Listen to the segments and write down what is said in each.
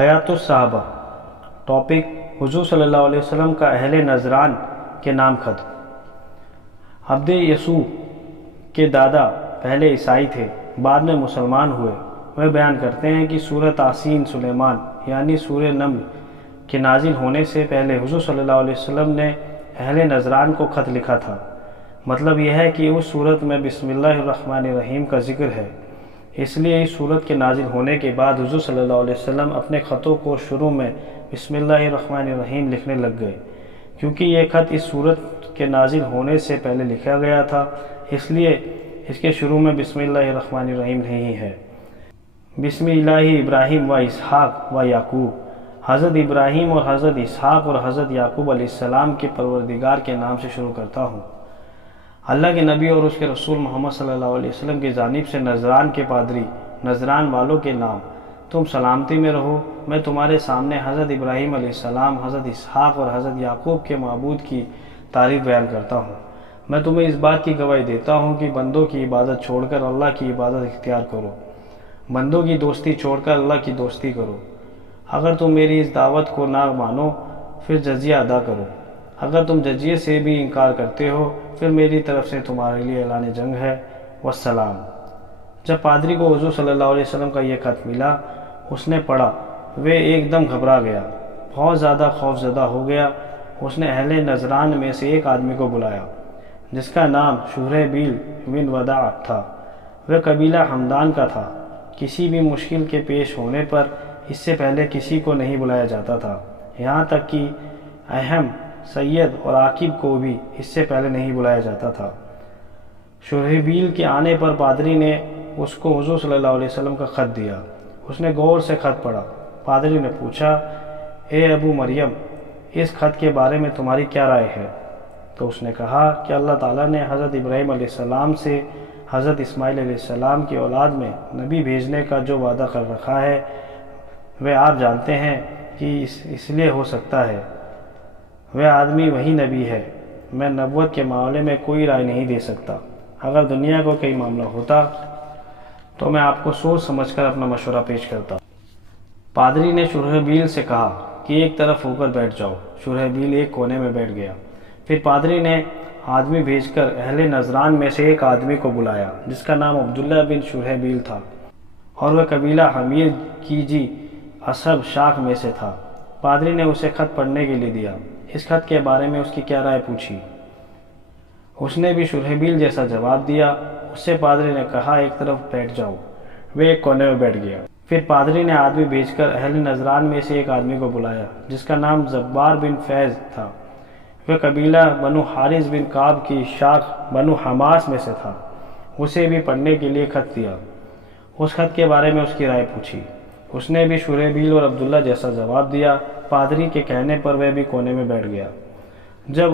حیات الصحابہ۔ ٹاپک: حضور صلی اللہ علیہ وسلم کا اہل نجران کے نام خط۔ عبد یسوع کے دادا پہلے عیسائی تھے، بعد میں مسلمان ہوئے۔ وہ بیان کرتے ہیں کہ سورہ تاسین سلیمان یعنی سورہ نمل کے نازل ہونے سے پہلے حضور صلی اللہ علیہ وسلم نے اہل نجران کو خط لکھا تھا۔ مطلب یہ ہے کہ اس صورت میں بسم اللہ الرحمن الرحیم کا ذکر ہے، اس لیے اس صورت کے نازل ہونے کے بعد حضور صلی اللہ علیہ وسلم اپنے خطوں کو شروع میں بسم اللہ الرحمن الرحیم لکھنے لگ گئے۔ کیونکہ یہ خط اس صورت کے نازل ہونے سے پہلے لکھا گیا تھا، اس لیے اس کے شروع میں بسم اللہ الرحمن الرحیم نہیں ہے۔ بسم اللہ ابراہیم و اسحاق و یعقوب۔ حضرت ابراہیم اور حضرت اسحاق اور حضرت یعقوب علیہ السلام کے پروردگار کے نام سے شروع کرتا ہوں۔ اللہ کے نبی اور اس کے رسول محمد صلی اللہ علیہ وسلم کی جانب سے نجران کے پادری، نجران والوں کے نام: تم سلامتی میں رہو۔ میں تمہارے سامنے حضرت ابراہیم علیہ السلام، حضرت اسحاق اور حضرت یعقوب کے معبود کی تعریف بیان کرتا ہوں۔ میں تمہیں اس بات کی گواہی دیتا ہوں کہ بندوں کی عبادت چھوڑ کر اللہ کی عبادت اختیار کرو، بندوں کی دوستی چھوڑ کر اللہ کی دوستی کرو۔ اگر تم میری اس دعوت کو نہ مانو پھر جزیہ ادا کرو، اگر تم جزیے سے بھی انکار کرتے ہو پھر میری طرف سے تمہارے لیے اعلان جنگ ہے۔ والسلام۔ جب پادری کو حضور صلی اللہ علیہ وسلم کا یہ خط ملا، اس نے پڑھا، وہ ایک دم گھبرا گیا، بہت زیادہ خوف زدہ ہو گیا۔ اس نے اہل نجران میں سے ایک آدمی کو بلایا جس کا نام شرحبیل بن وداع تھا۔ وہ قبیلہ ہمدان کا تھا۔ کسی بھی مشکل کے پیش ہونے پر اس سے پہلے کسی کو نہیں بلایا جاتا تھا، یہاں تک کہ اہم، سید اور عاقب کو بھی اس سے پہلے نہیں بلایا جاتا تھا۔ شرحبیل کے آنے پر پادری نے اس کو حضور صلی اللہ علیہ وسلم کا خط دیا۔ اس نے غور سے خط پڑھا۔ پادری نے پوچھا، اے ابو مریم، اس خط کے بارے میں تمہاری کیا رائے ہے؟ تو اس نے کہا کہ اللہ تعالیٰ نے حضرت ابراہیم علیہ السلام سے حضرت اسماعیل علیہ السلام کی اولاد میں نبی بھیجنے کا جو وعدہ کر رکھا ہے وہ آپ جانتے ہیں کہ اس لیے ہو سکتا ہے وہ آدمی وہی نبی ہے۔ میں نبوت کے معاملے میں کوئی رائے نہیں دے سکتا۔ اگر دنیا کو کوئی معاملہ ہوتا تو میں آپ کو سوچ سمجھ کر اپنا مشورہ پیش کرتا۔ پادری نے شرحبیل سے کہا کہ ایک طرف ہو کر بیٹھ جاؤ۔ شرحبیل ایک کونے میں بیٹھ گیا۔ پھر پادری نے آدمی بھیج کر اہل نجران میں سے ایک آدمی کو بلایا جس کا نام عبداللہ بن شرحبیل تھا اور وہ قبیلہ حمیر کی جی اصحاب شاخ میں سے تھا۔ پادری نے اسے خط پڑھنے کے لیے دیا۔ اس خط کے بارے میں اس کی کیا رائے پوچھی۔ اس نے بھی شرحبیل جیسا جواب دیا۔ اس سے پادری نے کہا ایک طرف بیٹھ جاؤ۔ وہ ایک کونے میں بیٹھ گیا۔ پھر پادری نے آدمی بھیج کر اہل نجران میں سے ایک آدمی کو بلایا جس کا نام زبار بن فیض تھا۔ وہ قبیلہ بنو حارث بن کعب کی شاخ بنو حماس میں سے تھا۔ اسے بھی پڑھنے کے لیے خط دیا۔ اس خط کے بارے میں اس کی رائے پوچھی۔ اس نے بھی شرحبیل اور عبداللہ جیسا جواب دیا۔ پادری کے کہنے پر وہ بھی کونے میں بیٹھ گیا۔ جب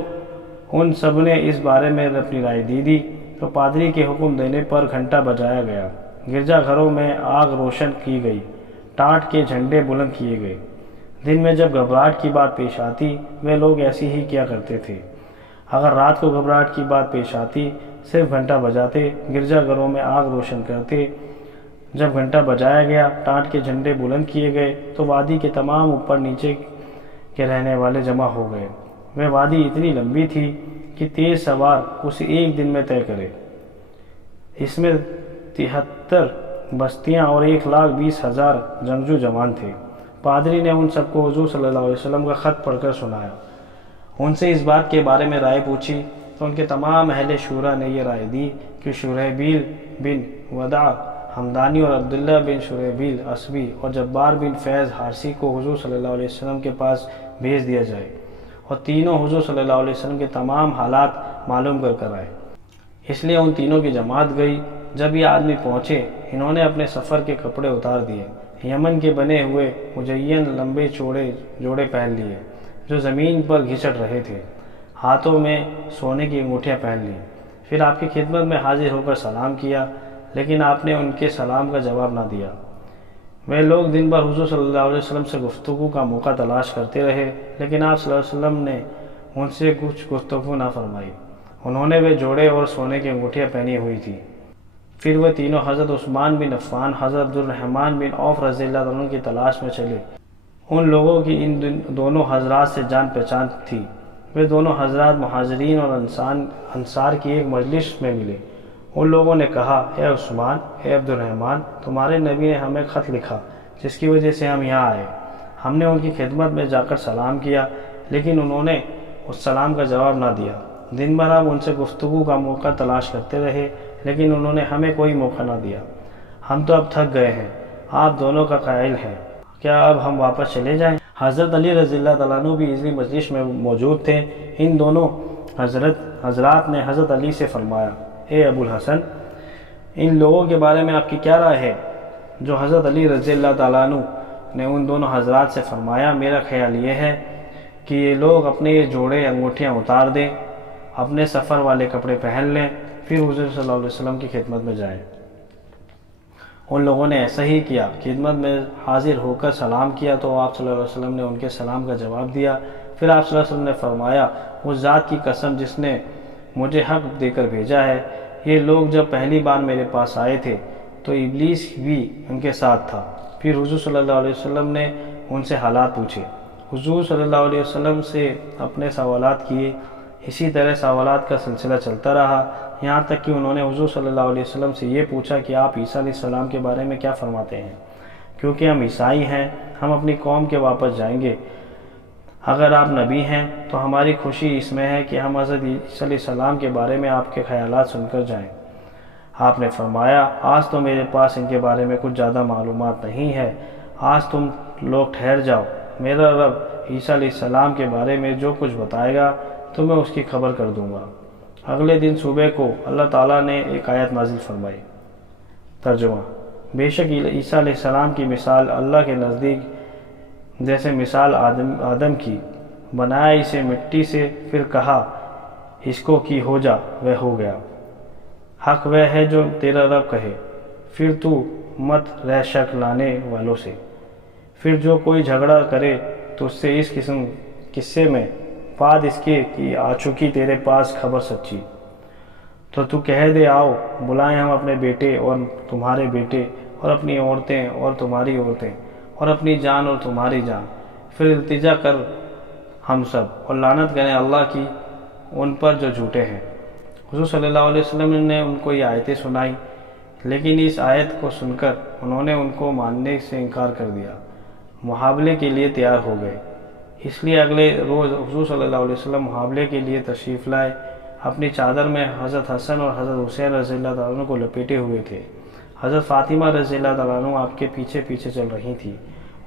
ان سب نے اس بارے میں اپنی رائے دی تو پادری کے حکم دینے پر گھنٹا بجایا گیا، گرجا گھروں میں آگ روشن کی گئی، ٹاٹ کے جھنڈے بلند کیے گئے۔ دن میں جب گھبراہٹ کی بات پیش آتی وہ لوگ ایسی ہی کیا کرتے تھے۔ اگر رات کو گھبراہٹ کی بات پیش آتی صرف گھنٹا بجاتے، گرجا گھروں میں آگ روشن کرتے۔ جب گھنٹا بجایا گیا، ٹاٹ کے جھنڈے بلند کیے گئے تو وادی کے تمام اوپر نیچے کے رہنے والے جمع ہو گئے۔ وہ وادی اتنی لمبی تھی کہ تیز سوار اسے ایک دن میں طے کرے۔ اس میں 73 بستیاں اور 1,20,000 جنگجو جوان تھے۔ پادری نے ان سب کو حضور صلی اللہ علیہ وسلم کا خط پڑھ کر سنایا۔ ان سے اس بات کے بارے میں رائے پوچھی تو ان کے تمام اہل شورا نے یہ رائے دی کہ شرحبیل بن وداع ہمدانی اور عبداللہ بن شرحبیل اسبی اور جبار بن فیض حارثی کو حضور صلی اللہ علیہ وسلم کے پاس بھیج دیا جائے اور تینوں حضور صلی اللہ علیہ وسلم کے تمام حالات معلوم کر آئے۔ اس لیے ان تینوں کی جماعت گئی۔ جب یہ آدمی پہنچے، انہوں نے اپنے سفر کے کپڑے اتار دیے، یمن کے بنے ہوئے مجین لمبے چوڑے جوڑے پہن لیے جو زمین پر گھچٹ رہے تھے، ہاتھوں میں سونے کی انگوٹھیاں پہن لیں۔ پھر آپ کی خدمت میں حاضر ہو کر سلام کیا، لیکن آپ نے ان کے سلام کا جواب نہ دیا۔ وہ لوگ دن بھر حضور صلی اللہ علیہ وسلم سے گفتگو کا موقع تلاش کرتے رہے، لیکن آپ صلی اللہ علیہ وسلم نے ان سے کچھ گفتگو نہ فرمائی۔ انہوں نے وہ جوڑے اور سونے کی انگوٹھیاں پہنی ہوئی تھی۔ پھر وہ تینوں حضرت عثمان بن عفان، حضرت عبد الرحمن بن عوف رضی اللہ عنہ کی تلاش میں چلے۔ ان لوگوں کی ان دونوں حضرات سے جان پہچان تھی۔ وہ دونوں حضرات مہاجرین اور انصار کی ایک مجلس میں ملے۔ ان لوگوں نے کہا، اے عثمان، اے عبد الرحمن، تمہارے نبی نے ہمیں خط لکھا جس کی وجہ سے ہم یہاں آئے۔ ہم نے ان کی خدمت میں جا کر سلام کیا، لیکن انہوں نے اس سلام کا جواب نہ دیا۔ دن بھر ہم ان سے گفتگو کا موقع تلاش کرتے رہے، لیکن انہوں نے ہمیں کوئی موقع نہ دیا۔ ہم تو اب تھک گئے ہیں، آپ دونوں کا قائل ہے، کیا اب ہم واپس چلے جائیں؟ حضرت علی رضی اللہ تعالیٰ عنہ بھی اسی مجلس میں موجود تھے۔ ان دونوں حضرات نے حضرت علی سے فرمایا، اے ابو الحسن، ان لوگوں کے بارے میں آپ کی کیا رائے ہے؟ جو حضرت علی رضی اللہ تعالیٰ عنہ نے ان دونوں حضرات سے فرمایا، میرا خیال یہ ہے کہ یہ لوگ اپنے یہ جوڑے انگوٹھیاں اتار دیں، اپنے سفر والے کپڑے پہن لیں، پھر حضور صلی اللہ علیہ وسلم کی خدمت میں جائیں۔ ان لوگوں نے ایسا ہی کیا، خدمت میں حاضر ہو کر سلام کیا تو آپ صلی اللہ علیہ وسلم نے ان کے سلام کا جواب دیا۔ پھر آپ صلی اللہ علیہ وسلم نے فرمایا، اس ذات کی قسم جس نے مجھے حق دے کر بھیجا ہے، یہ لوگ جب پہلی بار میرے پاس آئے تھے تو ابلیس بھی ان کے ساتھ تھا۔ پھر حضور صلی اللہ علیہ وسلم نے ان سے حالات پوچھے، حضور صلی اللہ علیہ وسلم سے اپنے سوالات کیے۔ اسی طرح سوالات کا سلسلہ چلتا رہا، یہاں تک کہ انہوں نے حضور صلی اللہ علیہ وسلم سے یہ پوچھا کہ آپ عیسیٰ علیہ السلام کے بارے میں کیا فرماتے ہیں، کیونکہ ہم عیسائی ہیں، ہم اپنی قوم کے واپس جائیں گے۔ اگر آپ نبی ہیں تو ہماری خوشی اس میں ہے کہ ہم حضرت عیسیٰ علیہ السلام کے بارے میں آپ کے خیالات سن کر جائیں۔ آپ نے فرمایا، آج تو میرے پاس ان کے بارے میں کچھ زیادہ معلومات نہیں ہے، آج تم لوگ ٹھہر جاؤ، میرا رب عیسیٰ علیہ السلام کے بارے میں جو کچھ بتائے گا تو میں اس کی خبر کر دوں گا۔ اگلے دن صبح کو اللہ تعالیٰ نے ایک آیت نازل فرمائی۔ ترجمہ: بے شک عیسیٰ علیہ السلام کی مثال اللہ کے نزدیک جیسے مثال آدم کی، بنایا اسے مٹی سے، پھر کہا اس کو کہ ہو جا، وہ ہو گیا۔ حق وہ ہے جو تیرا رب کہے، پھر تو مت رہ شک لانے والوں سے۔ پھر جو کوئی جھگڑا کرے تو اس سے اس قصے میں بعد اس کے کہ آ چکی تیرے پاس خبر سچی، تو کہہ دے، آؤ بلائیں ہم اپنے بیٹے اور تمہارے بیٹے، اور اپنی عورتیں اور تمہاری عورتیں، اور اپنی جان اور تمہاری جان، پھر التجا کر ہم سب، اور لعنت کریں اللہ کی ان پر جو جھوٹے ہیں۔ حضور صلی اللہ علیہ وسلم نے ان کو یہ آیتیں سنائی، لیکن اس آیت کو سن کر انہوں نے ان کو ماننے سے انکار کر دیا، محاولے کے لیے تیار ہو گئے۔ اس لیے اگلے روز حضور صلی اللہ علیہ وسلم محاولے کے لیے تشریف لائے۔ اپنی چادر میں حضرت حسن اور حضرت حسین رضی اللہ تعالیٰ عنہ کو لپیٹے ہوئے تھے۔ حضرت فاطمہ رضی اللہ تعالیٰ عنہ آپ کے پیچھے پیچھے چل رہی تھی۔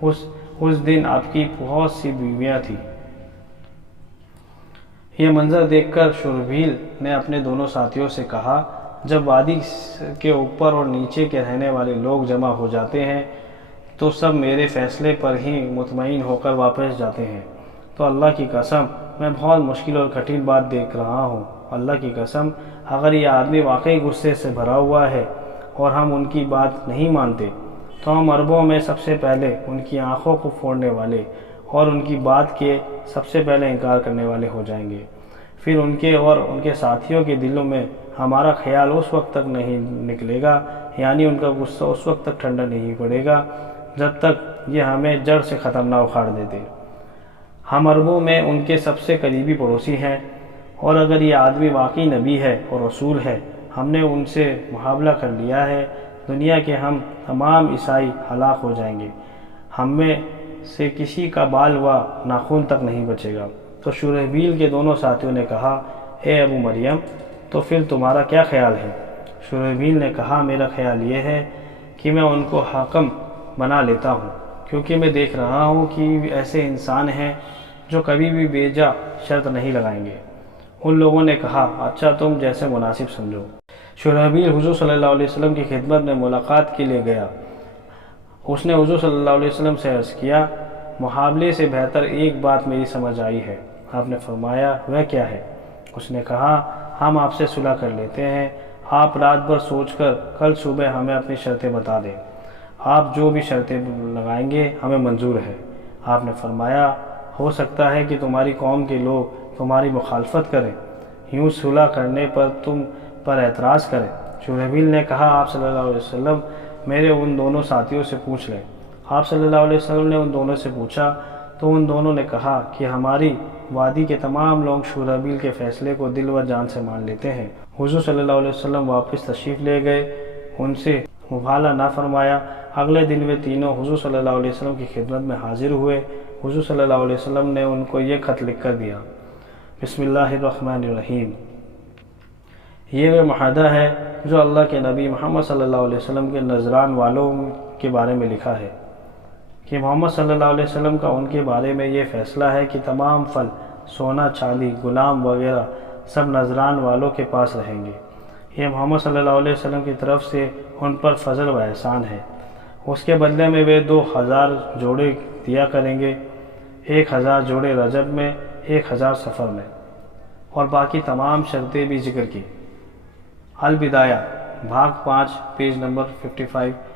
اس دن آپ کی بہت سی بیویاں تھیں۔ یہ منظر دیکھ کر شرحبیل نے اپنے دونوں ساتھیوں سے کہا، جب وادی کے اوپر اور نیچے کے رہنے والے لوگ جمع ہو جاتے ہیں تو سب میرے فیصلے پر ہی مطمئن ہو کر واپس جاتے ہیں، تو اللہ کی قسم میں بہت مشکل اور کٹھن بات دیکھ رہا ہوں۔ اللہ کی قسم، اگر یہ آدمی واقعی غصے سے بھرا ہوا ہے اور ہم ان کی بات نہیں مانتے تو ہم عربوں میں سب سے پہلے ان کی آنکھوں کو پھوڑنے والے اور ان کی بات کے سب سے پہلے انکار کرنے والے ہو جائیں گے۔ پھر ان کے اور ان کے ساتھیوں کے دلوں میں ہمارا خیال اس وقت تک نہیں نکلے گا، یعنی ان کا غصہ اس وقت تک ٹھنڈا نہیں پڑے گا جب تک یہ ہمیں جڑ سے ختم نہ اکھاڑ دیتے۔ ہم عربوں میں ان کے سب سے قریبی پڑوسی ہیں، اور اگر یہ آدمی واقعی نبی ہے اور رسول ہے، ہم نے ان سے محاولہ کر لیا ہے، دنیا کے ہم تمام عیسائی ہلاک ہو جائیں گے، ہم میں سے کسی کا بال و ناخن تک نہیں بچے گا۔ تو شرحبیل کے دونوں ساتھیوں نے کہا، اے ابو مریم، تو پھر تمہارا کیا خیال ہے؟ شرحبیل نے کہا، میرا خیال یہ ہے کہ میں ان کو حاکم بنا لیتا ہوں، کیونکہ میں دیکھ رہا ہوں کہ ایسے انسان ہیں جو کبھی بھی بیجا شرط نہیں لگائیں گے۔ ان لوگوں نے کہا، اچھا تم جیسے مناسب سمجھو۔ شرحبیل حضور صلی اللہ علیہ وسلم کی خدمت میں ملاقات کے لیے گیا۔ اس نے حضور صلی اللہ علیہ وسلم سے عرض کیا، محاولے سے بہتر ایک بات میری سمجھ آئی ہے۔ آپ نے فرمایا، وہ کیا ہے؟ اس نے کہا، ہم آپ سے صلح کر لیتے ہیں، آپ رات بھر سوچ کر کل صبح ہمیں اپنی شرطیں بتا دیں، آپ جو بھی شرطیں لگائیں گے ہمیں منظور ہے۔ آپ نے فرمایا، ہو سکتا ہے کہ تمہاری قوم کے لوگ تمہاری مخالفت کریں، یوں صلح کرنے پر تم پر اعتراض کریں۔ شرحبیل نے کہا، آپ صلی اللہ علیہ وسلم میرے ان دونوں ساتھیوں سے پوچھ لیں، آپ صلی اللہ علیہ وسلم نے ان دونوں سے پوچھا تو ان دونوں نے کہا کہ ہماری وادی کے تمام لوگ شورحبیل کے فیصلے کو دل و جان سے مان لیتے ہیں۔ حضور صلی اللہ علیہ وسلم واپس تشریف لے گئے، ان سے مباہلہ نہ فرمایا۔ اگلے دن وہ تینوں حضور صلی اللہ علیہ وسلم کی خدمت میں حاضر ہوئے۔ حضور صلی اللہ علیہ وسلم نے ان کو یہ خط لکھ کر دیا: بسم اللہ الرحمن الرحیم۔ یہ وہ معاہدہ ہے جو اللہ کے نبی محمد صلی اللہ علیہ وسلم کے نذران والوں کے بارے میں لکھا ہے کہ محمد صلی اللہ علیہ وسلم کا ان کے بارے میں یہ فیصلہ ہے کہ تمام پھل، سونا چاندی، غلام وغیرہ سب نذران والوں کے پاس رہیں گے۔ یہ محمد صلی اللہ علیہ وسلم کی طرف سے ان پر فضل و احسان ہے۔ اس کے بدلے میں وہ 2000 جوڑے دیا کریں گے، 1000 جوڑے رجب میں، 1000 سفر میں، اور باقی تمام شرطیں بھی ذکر کی۔ البدایہ بھاگ 5 پیج نمبر 55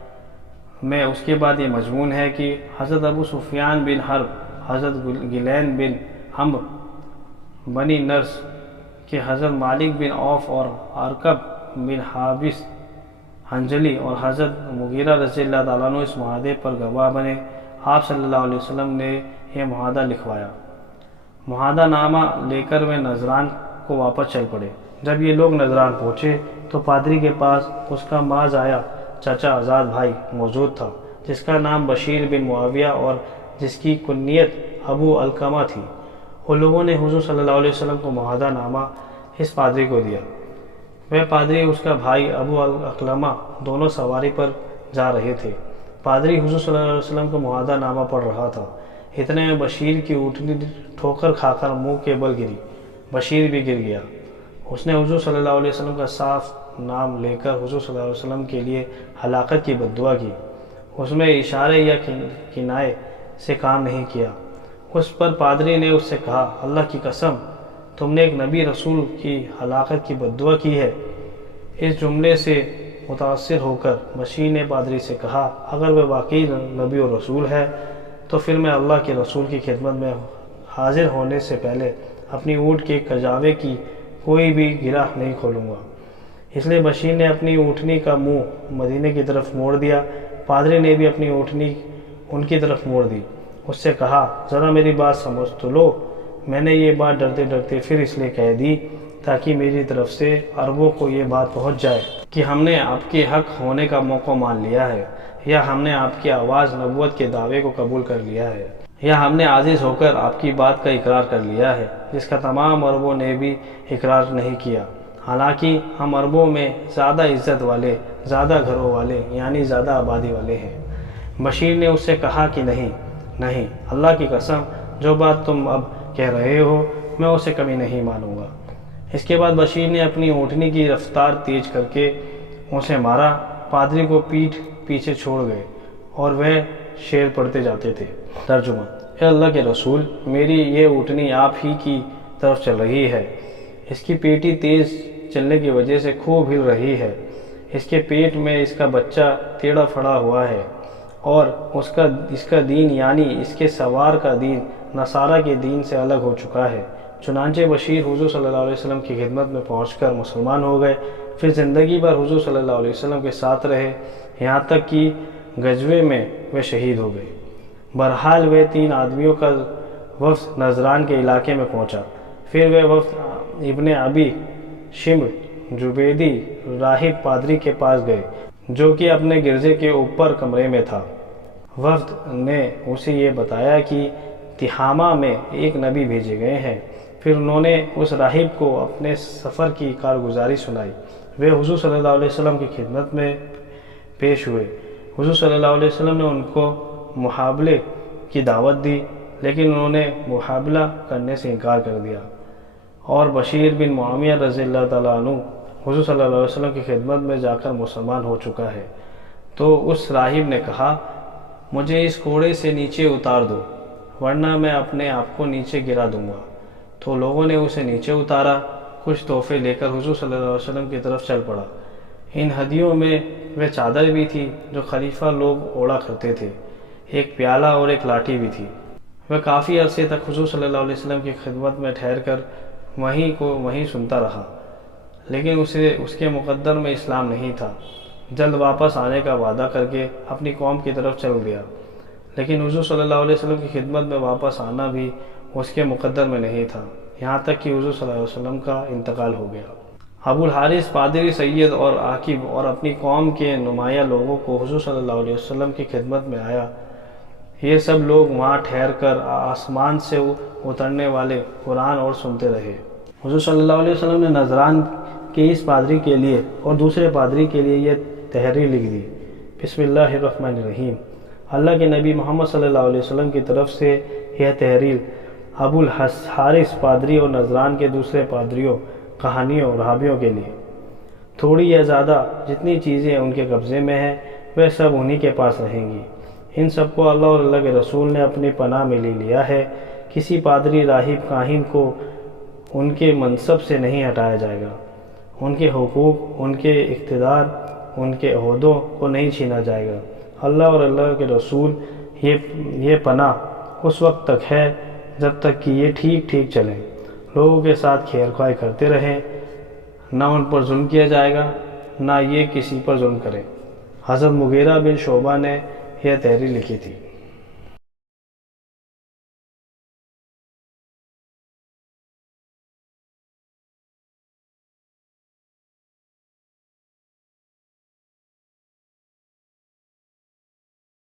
میں اس کے بعد یہ مضمون ہے کہ حضرت ابو سفیان بن حرب، حضرت گلین بن عمرو بنی نرس کہ حضرت مالک بن عوف اور ارکب بن حابس حنجلی اور حضرت مغیرہ رضی اللہ تعالیٰ عنہ اس معاہدے پر گواہ بنے۔ آپ صلی اللہ علیہ وسلم نے یہ معاہدہ لکھوایا۔ معاہدہ نامہ لے کر وہ نذران کو واپس چل پڑے۔ جب یہ لوگ نذران پہنچے تو پادری کے پاس اس کا ماں آیا چچا آزاد بھائی موجود تھا، جس کا نام بشیر بن معاویہ اور جس کی کنیت ابو علقمہ تھی۔ ان لوگوں نے حضور صلی اللہ علیہ وسلم کو معاہدہ نامہ اس پادری کو دیا۔ وہ پادری اس کا بھائی ابو علقمہ دونوں سواری پر جا رہے تھے۔ پادری حضور صلی اللہ علیہ وسلم کو معاہدہ نامہ پڑھ رہا تھا۔ اتنے میں بشیر کی اونٹنی ٹھوکر کھا کر منہ کے بل گری۔ بشیر بھی گر گیا۔ اس نے حضور صلی اللہ علیہ وسلم کا صاف نام لے کر حضور صلی اللہ علیہ وسلم کے لیے ہلاکت کی بد دعا کی۔ اس میں اشارے یا کنائے سے کام نہیں کیا۔ اس پر پادری نے اس سے کہا: اللہ کی قسم، تم نے ایک نبی رسول کی ہلاکت کی بد دعا کی ہے۔ اس جملے سے متاثر ہو کر بشیر نے پادری سے کہا: اگر وہ واقعی نبی و رسول ہے تو پھر میں اللہ کے رسول کی خدمت میں حاضر ہونے سے پہلے اپنی اونٹ کے کجاوے کی کوئی بھی گرہ نہیں کھولوں گا۔ اس لیے بشیر نے اپنی اونٹنی کا منہ مدینے کی طرف موڑ دیا۔ پادری نے بھی اپنی اونٹنی ان کی طرف موڑ دی۔ اس سے کہا: ذرا میری بات سمجھ تو لو۔ میں نے یہ بات ڈرتے ڈرتے پھر اس لیے کہہ دی تاکہ میری طرف سے عربوں کو یہ بات پہنچ جائے کہ ہم نے آپ کے حق ہونے کا موقع مان لیا ہے، یا ہم نے آپ کی آواز نبوت کے دعوے کو قبول کر لیا ہے، یا ہم نے عاجز ہو کر آپ کی بات کا اقرار کر لیا ہے، جس کا تمام عربوں نے بھی اقرار نہیں کیا۔ حالانکہ ہم عربوں میں زیادہ عزت والے، زیادہ گھروں والے، یعنی زیادہ آبادی والے ہیں۔ بشیر نے اس سے کہا کہ نہیں نہیں، اللہ کی قسم، جو بات تم اب کہہ رہے ہو میں اسے کبھی نہیں مانوں گا۔ اس کے بعد بشیر نے اپنی اونٹنی کی رفتار تیز کر کے اسے مارا۔ پادری کو پیٹھ پیچھے چھوڑ گئے اور وہ شعر پڑھتے جاتے تھے۔ ترجمہ: اے اللہ کے رسول، میری یہ اونٹنی آپ ہی کی طرف چل رہی ہے۔ اس کی پیٹی تیز چلنے کی وجہ سے خوب ہل رہی ہے۔ اس کے پیٹ میں اس کا بچہ ٹیڑھا پھڑا ہوا ہے، اور اس کا دین یعنی اس کے سوار کا دین نصارہ کے دین سے الگ ہو چکا ہے۔ چنانچہ بشیر حضور صلی اللہ علیہ وسلم کی خدمت میں پہنچ کر مسلمان ہو گئے۔ پھر زندگی بھر حضور صلی اللہ علیہ وسلم کے ساتھ رہے، یہاں تک کہ غزوے میں وہ شہید ہو گئے۔ بہرحال وہ 3 آدمیوں کا وفد نجران کے علاقے میں پہنچا۔ پھر وہ وفد ابن ابی شمر جبیدی راہب پادری کے پاس گئے، جو کہ اپنے گرجے کے اوپر کمرے میں تھا۔ وفد نے اسے یہ بتایا کہ تہامہ میں ایک نبی بھیجے گئے ہیں۔ پھر انہوں نے اس راہب کو اپنے سفر کی کارگزاری سنائی۔ وہ حضور صلی اللہ علیہ وسلم کی خدمت میں پیش ہوئے۔ حضور صلی اللہ علیہ وسلم نے ان کو محابلے کی دعوت دی، لیکن انہوں نے محابلہ کرنے سے انکار کر دیا، اور بشیر بن معاویہ رضی اللہ تعالیٰ عنہ حضور صلی اللہ علیہ وسلم کی خدمت میں جا کر مسلمان ہو چکا ہے۔ تو اس راہب نے کہا: مجھے اس کوڑے سے نیچے اتار دو، ورنہ میں اپنے آپ کو نیچے گرا دوں گا۔ تو لوگوں نے اسے نیچے اتارا۔ کچھ تحفے لے کر حضور صلی اللہ علیہ وسلم کی طرف چل پڑا۔ ان ہدیوں میں وہ چادر بھی تھی جو خلیفہ لوگ اوڑا کرتے تھے، ایک پیالہ اور ایک لاٹھی بھی تھی۔ وہ کافی عرصے تک حضور صلی اللہ علیہ وسلم کی خدمت میں ٹھہر کر وہیں سنتا رہا، لیکن اس کے مقدر میں اسلام نہیں تھا۔ جلد واپس آنے کا وعدہ کر کے اپنی قوم کی طرف چل گیا۔ لیکن حضور صلی اللہ علیہ وسلم کی خدمت میں واپس آنا بھی اس کے مقدر میں نہیں تھا، یہاں تک کہ حضور صلی اللہ علیہ وسلم کا انتقال ہو گیا۔ ابو الحارث پادری سید اور عاقب اور اپنی قوم کے نمایاں لوگوں کو حضور صلی اللہ علیہ وسلم کی خدمت میں آیا۔ یہ سب لوگ وہاں ٹھہر کر آسمان سے اترنے والے قرآن اور سنتے رہے۔ حضور صلی اللہ علیہ وسلم نے نذران کے اس پادری کے لیے اور دوسرے پادری کے لیے یہ تحریر لکھ دی۔ بسم اللہ الرحمن الرحیم۔ اللہ کے نبی محمد صلی اللہ علیہ وسلم کی طرف سے یہ تحریر ابو الحارث پادری اور نذران کے دوسرے پادریوں، کہانیوں اور راہبیوں کے لیے۔ تھوڑی یا زیادہ جتنی چیزیں ان کے قبضے میں ہیں وہ سب انہی کے پاس رہیں گی۔ ان سب کو اللہ اور اللہ کے رسول نے اپنی پناہ میں لے لیا ہے۔ کسی پادری، راہب، کاہن کو ان کے منصب سے نہیں ہٹایا جائے گا۔ ان کے حقوق، ان کے اقتدار، ان کے عہدوں کو نہیں چھینا جائے گا۔ اللہ اور اللہ کے رسول یہ پناہ اس وقت تک ہے جب تک کہ یہ ٹھیک ٹھیک چلیں، لوگوں کے ساتھ خیر خواہی کرتے رہیں، نہ ان پر ظلم کیا جائے گا نہ یہ کسی پر ظلم کریں۔ حضرت مغیرہ بن شعبہ نے یہ تحریر لکھی تھی۔